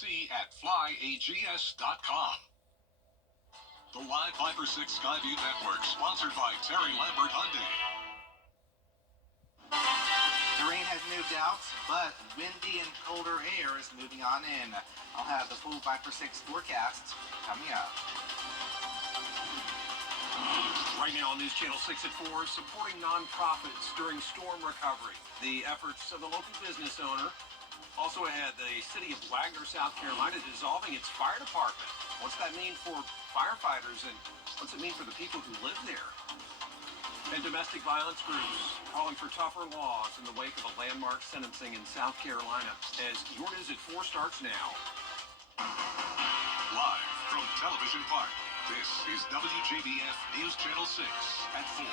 See at flyags.com. The Live 5 for 6 Skyview Network, sponsored by Terry Lambert Hyundai. The rain has moved out, but windy and colder air is moving on in. I'll have the full 5 for 6 forecast coming up. Right now on News Channel 6 at 4, supporting nonprofits during storm recovery. The efforts of the local business owner. Also ahead, the city of Wagner, South Carolina, dissolving its fire department. What's that mean for firefighters, and what's it mean for the people who live there? And domestic violence groups calling for tougher laws in the wake of a landmark sentencing in South Carolina. As your news at 4 starts now. Live from Television Park, this is WJBF News Channel 6 at 4.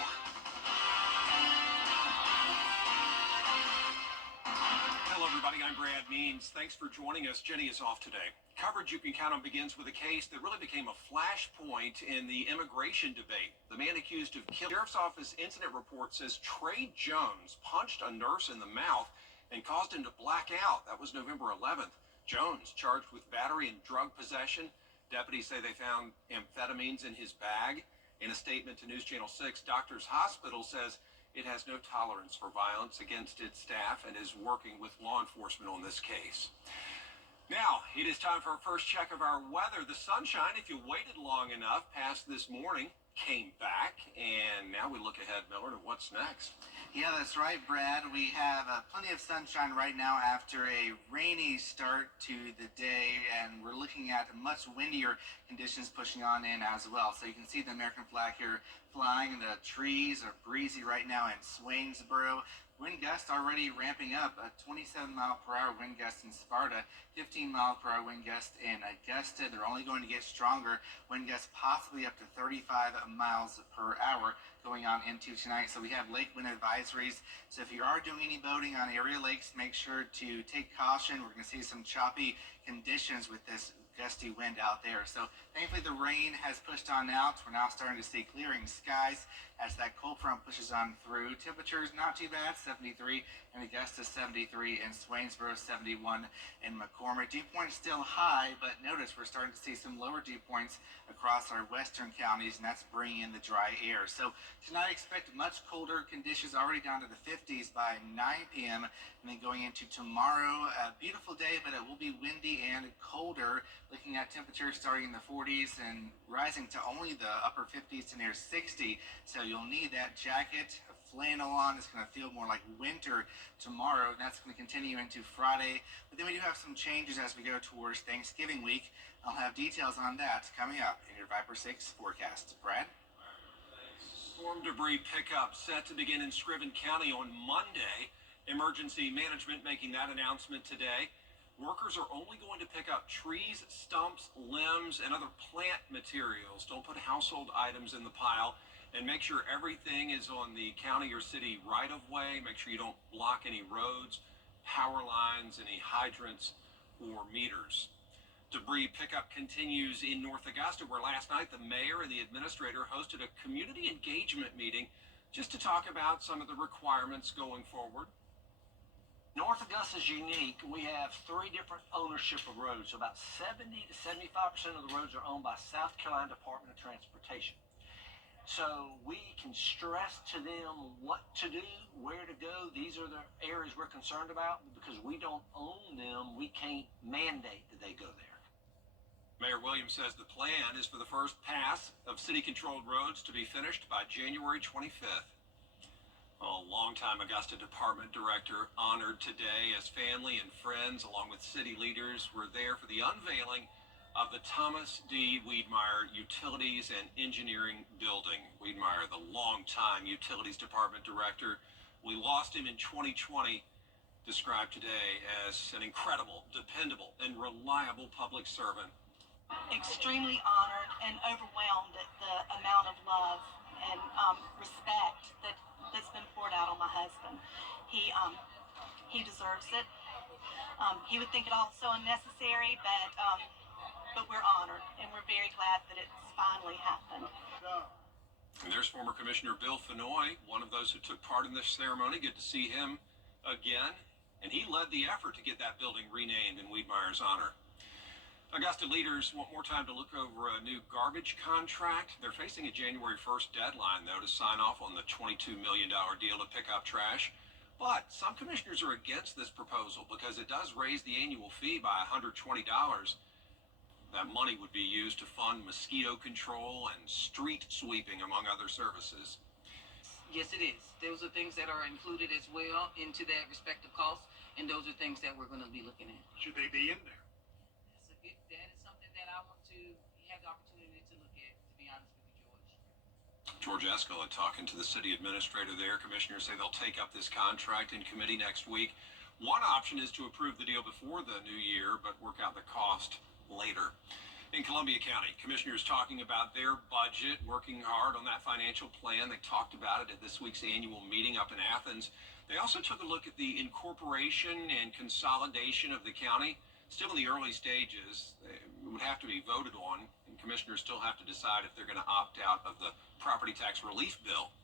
Hello, everybody. I'm Brad Means. Thanks for joining us. Jenny is off today. Coverage you can count on begins with a case that really became a flashpoint in the immigration debate. The man accused of killing. Sheriff's Office incident report says Trey Jones punched a nurse in the mouth and caused him to black out. That was November 11th. Jones charged with battery and drug possession. Deputies say they found amphetamines in his bag. In a statement to News Channel 6, Doctors Hospital says it has no tolerance for violence against its staff and is working with law enforcement on this case. Now, it is time for our first check of our weather. The sunshine, if you waited long enough past this morning, came back, and now we look ahead, Miller, to what's next. Yeah, that's right, Brad. We have plenty of sunshine right now after a rainy start to the day, and we're looking at much windier conditions pushing on in as well. So you can see the American flag here flying. The trees are breezy right now in Swainsboro. Wind gusts already ramping up. A 27-mile-per-hour wind gust in Sparta, 15-mile-per-hour wind gust in Augusta. They're only going to get stronger. Wind gusts possibly up to 35 miles per hour going on into tonight. So we have lake wind advisories. So if you are doing any boating on area lakes, make sure to take caution. We're going to see some choppy conditions with this gusty wind out there. So thankfully the rain has pushed on out. We're now starting to see clearing skies as that cold front pushes on through. Temperatures not too bad, 73 in Augusta, 73 in Swainsboro, 71 in McCormick. Dew points still high, but notice we're starting to see some lower dew points across our western counties, and that's bringing in the dry air. So tonight expect much colder conditions, already down to the 50s by 9 p.m. and then going into tomorrow, a beautiful day, but it will be windy and colder. Looking at temperatures starting in the 40s and rising to only the upper 50s to near 60. So you'll need that jacket, a flannel on. It's going to feel more like winter tomorrow, and that's going to continue into Friday. But then we do have some changes as we go towards Thanksgiving week. I'll have details on that coming up in your 5 for 6 forecast. Brad? Storm debris pickup set to begin in Scriven County on Monday. Emergency management making that announcement today. Workers are only going to pick up trees, stumps, limbs, and other plant materials. Don't put household items in the pile, and make sure everything is on the county or city right-of-way. Make sure you don't block any roads, power lines, any hydrants, or meters. Debris pickup continues in North Augusta, where last night the mayor and the administrator hosted a community engagement meeting just to talk about some of the requirements going forward. North Augusta is unique. We have 3 different ownership of roads. So about 70 to 75% of the roads are owned by South Carolina Department of Transportation. So we can stress to them what to do, where to go. These are the areas we're concerned about. Because we don't own them, we can't mandate that they go there. Mayor Williams says the plan is for the first pass of city-controlled roads to be finished by January 25th. A longtime Augusta Department Director honored today as family and friends, along with city leaders, were there for the unveiling of the Thomas D. Wiedmeyer Utilities and Engineering Building. Wiedmeyer, the longtime Utilities Department Director, we lost him in 2020, described today as an incredible, dependable, and reliable public servant. Extremely honored and overwhelmed at the amount of love and respect that's been poured out on my husband. He deserves it. He would think it all so unnecessary, but we're honored and we're very glad that it's finally happened. And there's former Commissioner Bill Fenoy, one of those who took part in this ceremony. Good to see him again. And he led the effort to get that building renamed in Wiedmeyer's honor. Augusta leaders want more time to look over a new garbage contract. They're facing a January 1st deadline, though, to sign off on the $22 million deal to pick up trash. But some commissioners are against this proposal because it does raise the annual fee by $120. That money would be used to fund mosquito control and street sweeping, among other services. Yes, it is. Those are things that are included as well into that respective cost, and those are things that we're going to be looking at. Should they be in there? That is something that I want to have the opportunity to look at, to be honest with you, George. George Escalade talking to the city administrator there. Commissioners say they'll take up this contract in committee next week. One option is to approve the deal before the new year, but work out the cost later. In Columbia County, commissioners talking about their budget, working hard on that financial plan. They talked about it at this week's annual meeting up in Athens. They also took a look at the incorporation and consolidation of the county. Still in the early stages, it would have to be voted on, and commissioners still have to decide if they're going to opt out of the property tax relief bill.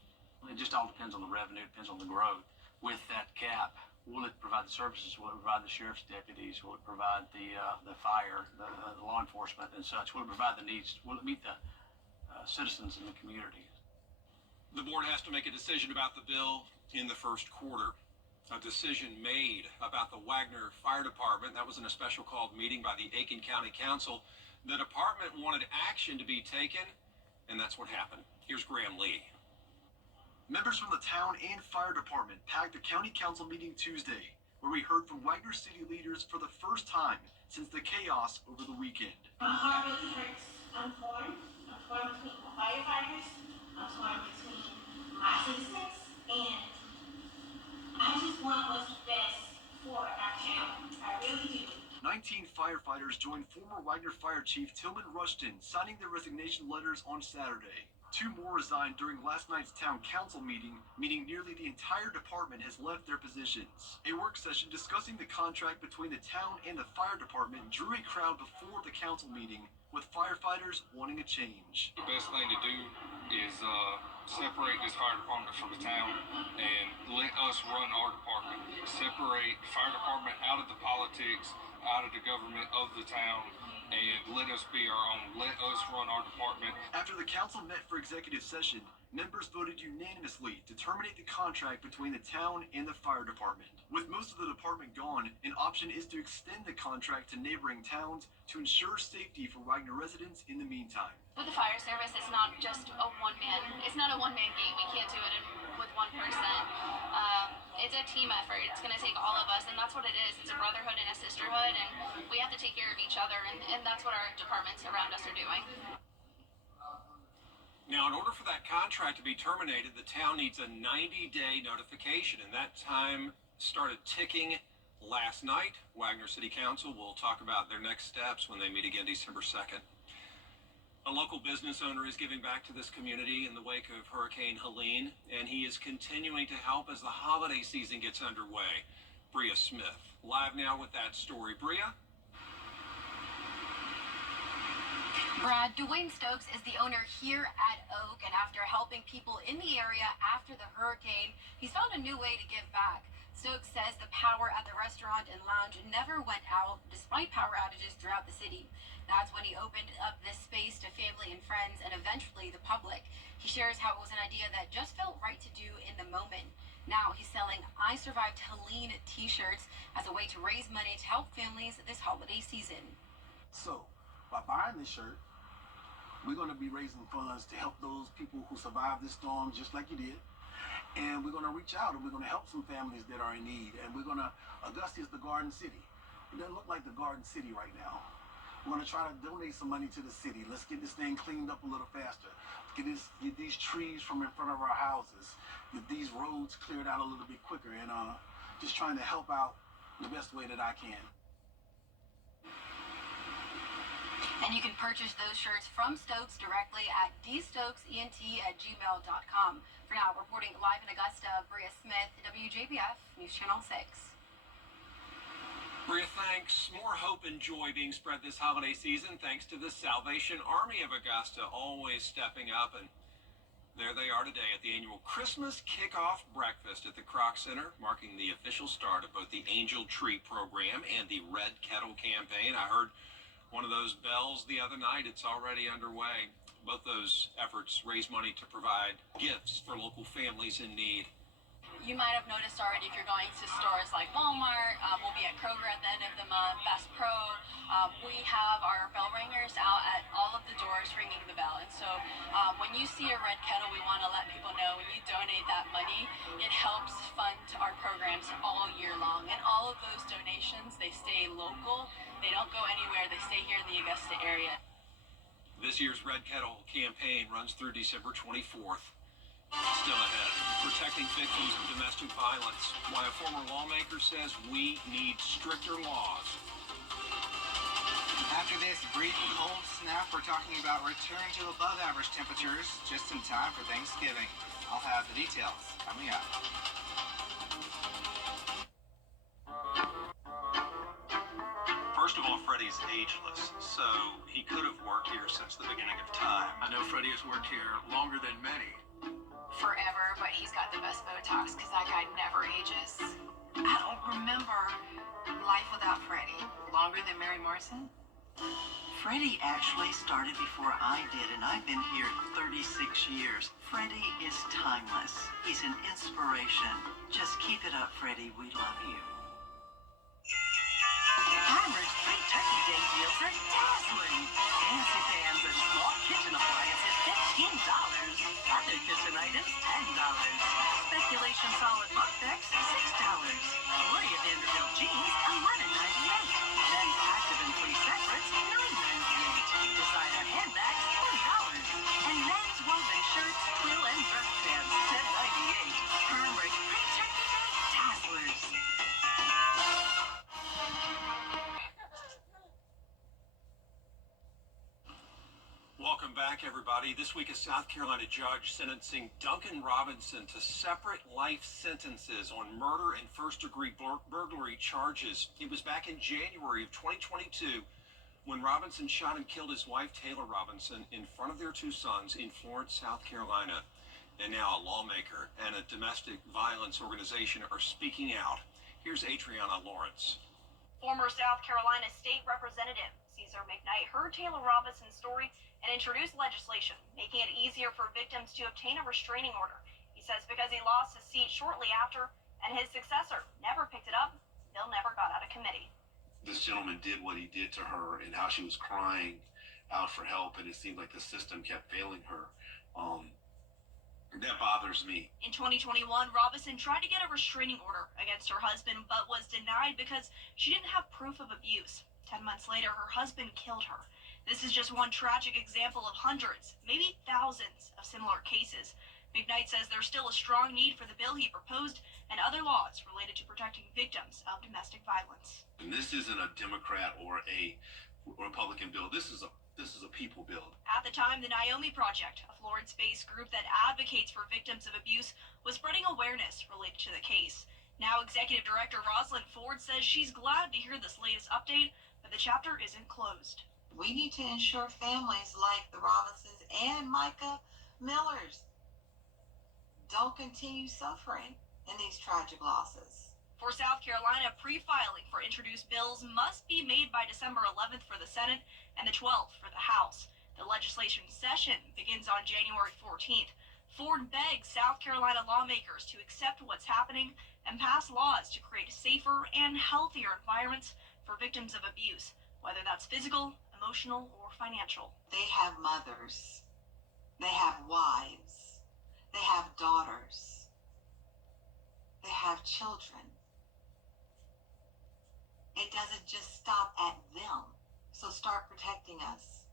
It just all depends on the revenue, depends on the growth. With that cap, will it provide the services? Will it provide the sheriff's deputies? Will it provide the fire, the law enforcement and such? Will it provide the needs? Will it meet the citizens in the community? The board has to make a decision about the bill in the first quarter. A decision made about the Wagner Fire Department. That was in a special called meeting by the Aiken County Council. The department wanted action to be taken, and that's what happened. Here's Graham Lee. Members from the town and fire department packed the county council meeting Tuesday, where we heard from Wagner city leaders for the first time since the chaos over the weekend. My heart really hurts. I'm torn. I'm torn between the firefighters. I'm torn between my citizens, and I just want what's best for our town. I really do. 19 firefighters joined former Wagner Fire Chief Tillman Rushton signing their resignation letters on Saturday. 2 more resigned during last night's town council meeting, meaning nearly the entire department has left their positions. A work session discussing the contract between the town and the fire department drew a crowd before the council meeting, with firefighters wanting a change. The best thing to do is separate this fire department from the town and let us run our department. Separate the fire department out of the politics, out of the government of the town, and let us be our own. Let us run our department. After the council met for executive session, members voted unanimously to terminate the contract between the town and the fire department. With most of the department gone, an option is to extend the contract to neighboring towns to ensure safety for Wagner residents in the meantime. With the fire service, it's not just a one-man. It's not a one-man game. We can't do it with one person. It's a team effort. It's going to take all of us, and that's what it is. It's a brotherhood and a sisterhood, and we have to take care of each other, and that's what our departments around us are doing. Now, in order for that contract to be terminated, the town needs a 90-day notification, and that time started ticking last night. Wagner City Council will talk about their next steps when they meet again December 2nd. A local business owner is giving back to this community in the wake of Hurricane Helene, and he is continuing to help as the holiday season gets underway. Bria Smith, live now with that story. Bria? Brad, Dwayne Stokes is the owner here at Oak, and after helping people in the area after the hurricane, he's found a new way to give back. Stokes says the power at the restaurant and lounge never went out despite power outages throughout the city. That's when he opened up this space to family and friends and eventually the public. He shares how it was an idea that just felt right to do in the moment. Now he's selling I Survived Helene t-shirts as a way to raise money to help families this holiday season. So, by buying this shirt, we're going to be raising funds to help those people who survived this storm just like you did. And we're going to reach out and we're going to help some families that are in need. And we're going to, Augusta is the Garden City. It doesn't look like the Garden City right now. We're going to try to donate some money to the city. Let's get this thing cleaned up a little faster. Get these trees from in front of our houses. Get these roads cleared out a little bit quicker. And just trying to help out the best way that I can. And you can purchase those shirts from Stokes directly at dstokesent@gmail.com. For now, reporting live in Augusta, Bria Smith, WJBF, News Channel 6. Bria, thanks. More hope and joy being spread this holiday season thanks to the Salvation Army of Augusta, always stepping up. And there they are today at the annual Christmas kickoff breakfast at the Kroc Center, marking the official start of both the Angel Tree program and the Red Kettle campaign. I heard One of those bells the other night. It's already underway. Both those efforts raise money to provide gifts for local families in need. You might have noticed already if you're going to stores like Walmart, we'll be at Kroger at the end of the month, Bass Pro. We have our bell ringers out at all of the doors ringing the bell. And so when you see a red kettle, we want to let people know when you donate that money, it helps fund our programs all year long. And all of those donations, they stay local. They don't go anywhere. They stay here in the Augusta area. This year's Red Kettle campaign runs through December 24th. Still ahead, protecting victims of domestic violence, why a former lawmaker says we need stricter laws. After this brief cold snap, we're talking about return to above average temperatures just in time for Thanksgiving. I'll have the details coming up. First of all, Freddie's ageless, so he could have worked here since the beginning of time. I know Freddie has worked here longer than many. Forever, but he's got the best Botox because that guy never ages. I don't remember life without Freddie. Longer than Mary Morrison? Freddie actually started before I did, and I've been here 36 years. Freddie is timeless. He's an inspiration. Just keep it up, Freddie. We love you. Farmers' Free Turkey Day deals are dazzling. Fancy pans and small kitchen appliances, $15. Other kitchen items, $10. Speculation solid look backs, $6. Gloria Vanderbilt jeans, $11.98. Men's active and fleece separates, $9.98. Designer handbags, $20. And men's woven shirts, twill, and dress pants, $10.98. Farmers' Free Turkey Day dazzlers. Welcome back, everybody. This week, a South Carolina judge sentencing Duncan Robinson to separate life sentences on murder and first-degree burglary charges. It was back in January of 2022 when Robinson shot and killed his wife, Taylor Robinson, in front of their two sons in Florence, South Carolina. And now a lawmaker and a domestic violence organization are speaking out. Here's Adriana Lawrence. Former South Carolina State Representative Cesar McKnight heard Taylor Robinson's story and introduced legislation making it easier for victims to obtain a restraining order. He says because he lost his seat shortly after and his successor never picked it up, the bill never got out of committee. This gentleman did what he did to her and how she was crying out for help, and it seemed like the system kept failing her. That bothers me. In 2021, Robinson tried to get a restraining order against her husband, but was denied because she didn't have proof of abuse. 10 months later, her husband killed her. This is just one tragic example of hundreds, maybe thousands of similar cases. McKnight says there's still a strong need for the bill he proposed and other laws related to protecting victims of domestic violence. And this isn't a Democrat or a Republican bill. This is a people bill. At the time, the Naomi Project, a Florence-based group that advocates for victims of abuse, was spreading awareness related to the case. Now, Executive Director Rosalind Ford says she's glad to hear this latest update, but the chapter isn't closed. We need to ensure families like the Robinsons and Micah Millers don't continue suffering in these tragic losses. For South Carolina, pre-filing for introduced bills must be made by December 11th for the Senate and the 12th for the House. The legislation session begins on January 14th. Ford begs South Carolina lawmakers to accept what's happening and pass laws to create safer and healthier environments for victims of abuse, whether that's physical, emotional, or financial. They have mothers. They have wives. They have daughters. They have children. It doesn't just stop at them. So start protecting us.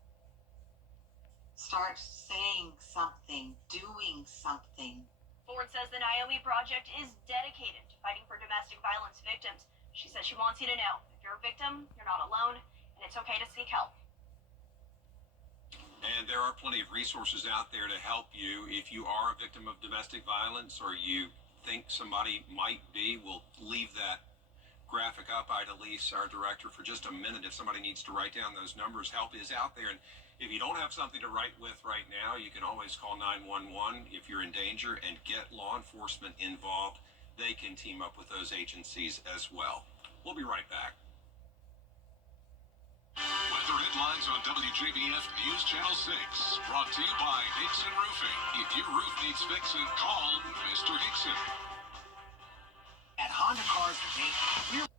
Start saying something, doing something. Ford says the Naomi Project is dedicated to fighting for domestic violence victims. She says she wants you to know, if you're a victim, you're not alone, and it's okay to seek help. And there are plenty of resources out there to help you if you are a victim of domestic violence or you think somebody might be. We'll leave that graphic up. Idalise, our director, for just a minute. If somebody needs to write down those numbers, help is out there. And if you don't have something to write with right now, you can always call 911 if you're in danger and get law enforcement involved. They can team up with those agencies as well. We'll be right back. Weather Headlines on WJBF News Channel 6. Brought to you by Hickson Roofing. If your roof needs fixing, call Mr. Hickson. At Honda Cars Today, we're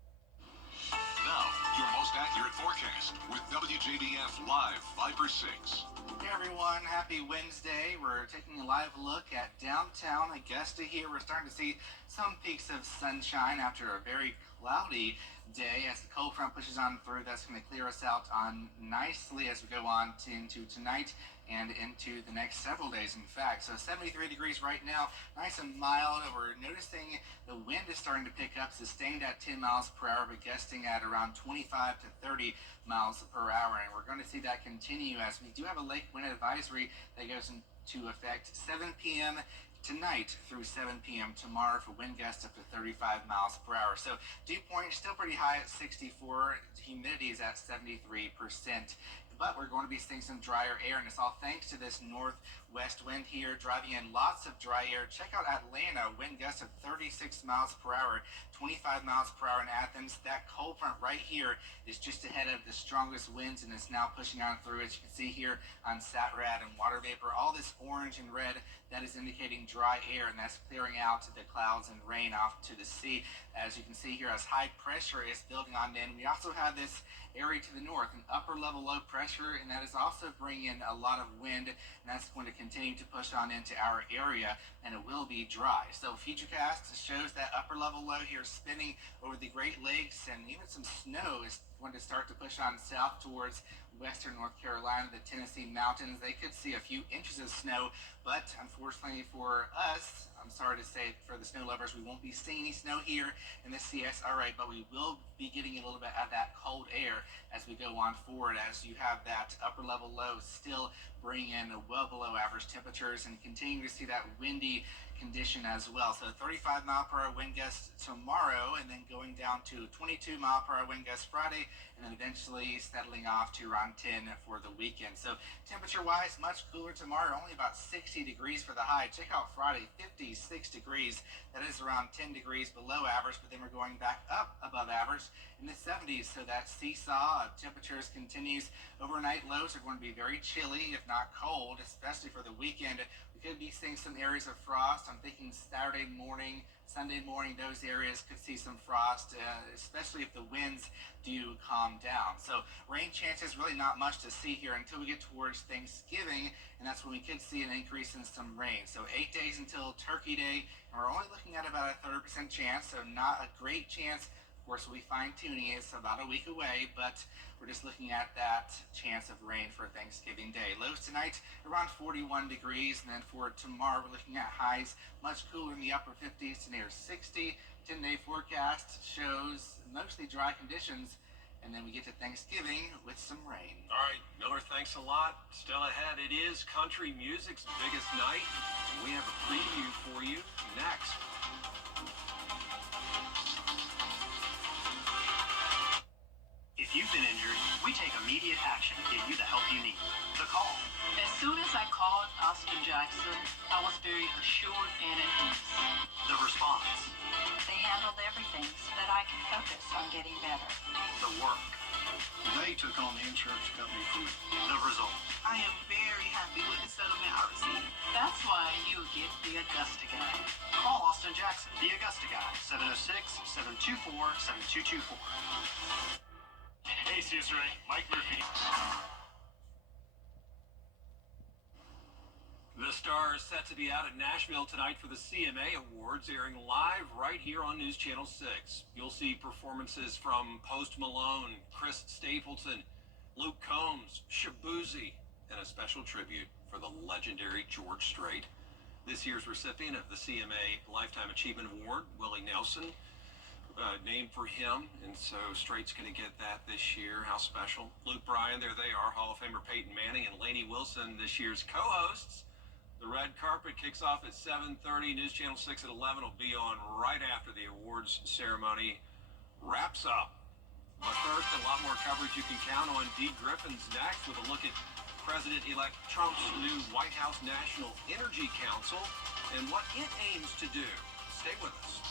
Now, your most accurate forecast with WJBF Live 5/6. Hey everyone, happy Wednesday. We're taking a live look at downtown Augusta here. We're starting to see some peaks of sunshine after a very cloudy day. As the cold front pushes on through, that's going to clear us out on nicely as we go on into tonight and into the next several days, in fact. So 73 degrees right now, nice and mild. We're noticing the wind is starting to pick up, sustained at 10 miles per hour, but gusting at around 25 to 30 miles per hour. And we're going to see that continue as we do have a lake wind advisory that goes into effect 7 p.m. tonight through 7 p.m. tomorrow for wind gusts up to 35 miles per hour. So dew point still pretty high at 64. Humidity is at 73%. But we're going to be seeing some drier air, and it's all thanks to this northwest wind here, driving in lots of dry air. Check out Atlanta, wind gusts of 36 miles per hour, 25 miles per hour in Athens. That cold front right here is just ahead of the strongest winds, and it's now pushing on through, as you can see here on SATRAD and water vapor. All this orange and red, that is indicating dry air, and that's clearing out the clouds and rain off to the sea. As you can see here, as high pressure is building on in, we also have this area to the north, an upper level low pressure, and that is also bringing in a lot of wind, and that's going to continue to push on into our area, and it will be dry. So Futurecast shows that upper level low here spinning over the Great Lakes, and even some snow is going to start to push on south towards western North Carolina, the Tennessee mountains. They could see a few inches of snow, but unfortunately for us, I'm sorry to say for the snow lovers, we won't be seeing any snow here in the CSRA, but we will be getting a little bit of that cold air as we go on forward, as you have that upper level low still bringing in well below average temperatures and continue to see that windy condition as well. So 35 mile per hour wind gusts tomorrow, and then going down to 22 mile per hour wind gusts Friday, and then eventually settling off to around 10 for the weekend. So temperature wise, much cooler tomorrow, only about 60 degrees for the high. Check out Friday, 56 degrees. That is around 10 degrees below average, but then we're going back up above average in the 70s. So that seesaw of temperatures continues. Overnight lows are going to be very chilly, if not cold, especially for the weekend. We could be seeing some areas of frost. I'm thinking Saturday morning, Sunday morning, those areas could see some frost, especially if the winds do calm down. So rain chances, really not much to see here until we get towards Thanksgiving, and that's when we could see an increase in some rain. So 8 days until Turkey Day, and we're only looking at about a 30% chance, so not a great chance. Of course, we'll be fine-tuning it. It's about a week away, but we're just looking at that chance of rain for Thanksgiving Day. Lows tonight around 41 degrees, and then for tomorrow, we're looking at highs much cooler in the upper 50s to near 60. 10-day forecast shows mostly dry conditions, and then we get to Thanksgiving with some rain. All right, Miller, thanks a lot. Still ahead, it is country music's biggest night. We have a preview for you next. If you've been injured, we take immediate action to get you the help you need. The call. As soon as I called Austin Jackson, I was very assured and at ease. The response. They handled everything so that I can focus on getting better. The work. They took on the insurance company for me. The result. I am very happy with the settlement I received. That's why you get the Augusta Guy. Call Austin Jackson, the Augusta Guy, 706-724-7224. Hey, CSRA, Mike Murphy. The Star is set to be out at Nashville tonight for the CMA Awards, airing live right here on News Channel 6. You'll see performances from Post Malone, Chris Stapleton, Luke Combs, Shabuzi, and a special tribute for the legendary George Strait. This year's recipient of the CMA Lifetime Achievement Award, Willie Nelson, named for him, and so Strait's going to get that this year. How special. Luke Bryan, there they are, Hall of Famer Peyton Manning and Lainey Wilson, this year's co-hosts. The red carpet kicks off at 7:30. News Channel 6 at 11 will be on right after the awards ceremony wraps up. But first, a lot more coverage you can count on. Dee Griffin's next with a look at President-elect Trump's new White House National Energy Council and what it aims to do. Stay with us.